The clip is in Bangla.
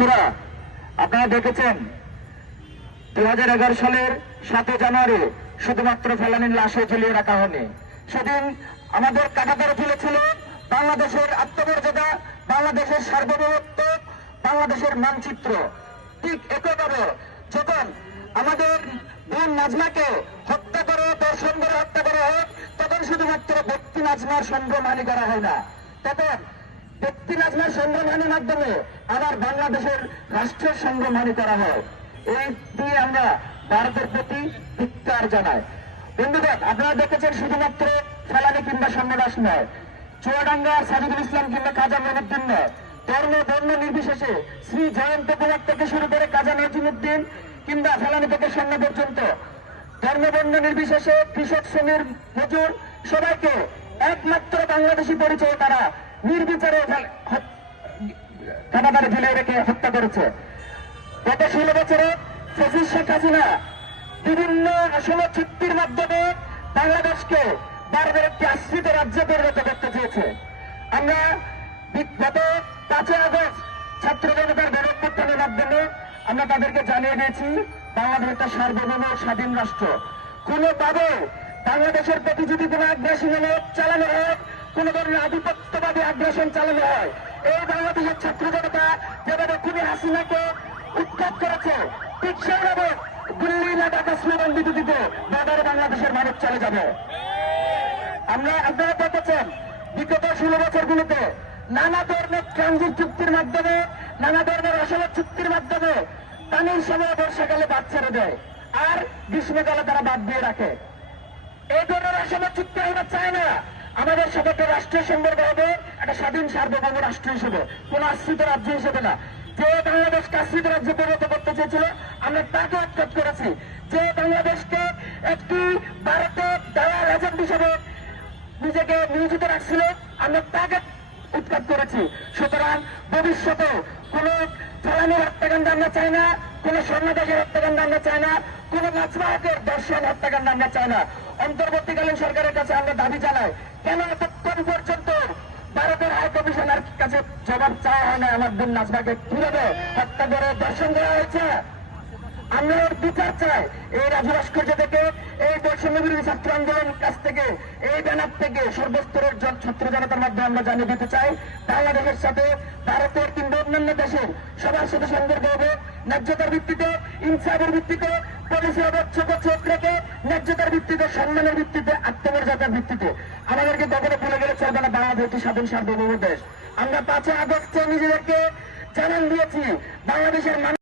বন্ধুরা, আপনারা দেখেছেন দু সালের সাতই জানুয়ারি শুধুমাত্র ফেলানির লাশে ঝুলিয়ে রাখা হয়নি। সেদিন আমাদের কাটাতারে তুলেছিল বাংলাদেশের আত্মমর্যাদা, বাংলাদেশের সার্বভৌমত্ব, বাংলাদেশের মানচিত্র। ঠিক একইভাবে যখন আমাদের বোন নাজমাকে হত্যা করে দর্শন করে হত্যা করা হোক, তখন শুধুমাত্র ব্যক্তি নাজমার সংগ্রহমানি করা হয় না। তখন ব্যক্তি নাজমার সংগ্রহমানির মাধ্যমে আবার বাংলাদেশের রাষ্ট্রের সংগ্রহমানি করা হয়। এই দিয়ে আমরা ভারতের প্রতি ধিক্কার জানাই। বন্ধুগণ, আপনারা দেখেছেন শুধুমাত্র ফেলানি কিংবা সন্ন্যাস নয়, চুয়াডাঙ্গা সাজিদুল ইসলাম কিংবা খাজা মনুদ্দিন নয়, ধর্ম, বর্ণ নির্বিশেষে শ্রী জয়ন্ত কুমার থেকে শুরু করে কাজা নজিমুদ্দিন কিংবা ফেলানি থেকে সন্না পর্যন্ত, ধর্ম, বর্ণ নির্বিশেষে কৃষক শ্রেণির মজুর সবাইকে একমাত্র বাংলাদেশি পরিচয় তারা নির্বিচারে কারাগারে ঝুলিয়ে রেখে হত্যা করেছে। গত ষোলো বছরে ফজিল শেখ হাসিনা বিভিন্ন আসলে চুক্তির মাধ্যমে বাংলাদেশকে বারবার একটি আশ্রিত রাজ্যে পরিণত করতে চেয়েছে। আমরা গত পাঁচই আগস্ট ছাত্র জনতার গণঅভ্যুত্থানের মাধ্যমে আমরা তাদেরকে জানিয়ে দিয়েছি, বাংলাদেশ একটা সার্বভৌম স্বাধীন রাষ্ট্র। কোনোভাবে বাংলাদেশের প্রতি যদি কোনো আগ্রাসী চালানো হয় কোন ধরনের আধিপত্যবাদী আগ্রাসন চালানো হয়, এই বাংলাদেশের ছাত্র জনতা যেভাবে খুবই হাসিনাকে উৎখাত করেছে, ঠিক সেইভাবে দিল্লি না ঢাকা স্লোগান দিতে দিতে বাজারে বাংলাদেশের মানুষ চলে যাবে। আমরা আপনারা দেখেছেন, বিগত ষোলো বছরগুলোতে নানা ধরনের ট্রানজিট চুক্তির মাধ্যমে, নানা ধরনের আসলে চুক্তির মাধ্যমে পানির সময় বর্ষাকালে বাদ ছেড়ে দেয়, আর গ্রীষ্মকালে তারা বাদ দিয়ে রাখে। এই ধরনের আসলে চুক্তি আমরা চাই না। আমাদের সবাইকে রাষ্ট্রীয় সম্পর্ক হবে, একটা স্বাধীন সার্বভৌম রাষ্ট্র হিসেবে, কোন আশ্রিত রাজ্য হিসেবে না। যে বাংলাদেশকে আশ্রিত রাজ্যে পরিণত করতে চেয়েছিল, আমরা তাকে উৎখাত করেছি। যে বাংলাদেশকে একটি ভারতের দালাল এজেন্ট হিসেবে নিজেকে নিয়োজিত রাখছিল, আমরা তাকে উৎখাত করেছি। সুতরাং ভবিষ্যতে কোন ফেলানির হত্যাকাণ্ড আমরা চাই না, কোন স্বর্ণদাসের হত্যাকাণ্ড আমরা চাই না, কোন নাচবাহকের দর্শন হত্যাকাণ্ড আমরা চাই না। অন্তর্বর্তীকালীন সরকারের কাছে আমরা দাবি জানাই, কেন এতক্ষণ পর্যন্ত ভারতের হাই কমিশনার কাছে জবাব চাওয়া হয় না আমার বোন নাচবাকে কীভাবে হত্যা করে দর্শন দেওয়া হয়েছে। আমরা এর বিচার চাই। এই রাজু ভাস্কর্য থেকে, এই বৈষম্য বিরোধী ছাত্র আন্দোলন কাছ থেকে, এই ব্যানার থেকে সর্বস্তরের ছাত্র জনতার মাধ্যমে আমরা জানিয়ে দিতে চাই, বাংলাদেশের সাথে ভারতের কিংবা অন্যান্য দেশের সবার সাথে সম্পর্ক হবে। ন্যায্যতার ভিত্তিতে, ইনসাফের ভিত্তিতে হবে ছোট চোখ রেখে ন্যায্যতার ভিত্তিতে, সম্মানের ভিত্তিতে, আত্মমর্যাদার ভিত্তিতে। আমাদেরকে কখনো ভুলে গেলে চলবে না বাংলাদেশ একটি স্বাধীন সার্বভৌম দেশ। আমরা পাঁচই আগস্টে নিজেদেরকে জানান দিয়েছি, বাংলাদেশের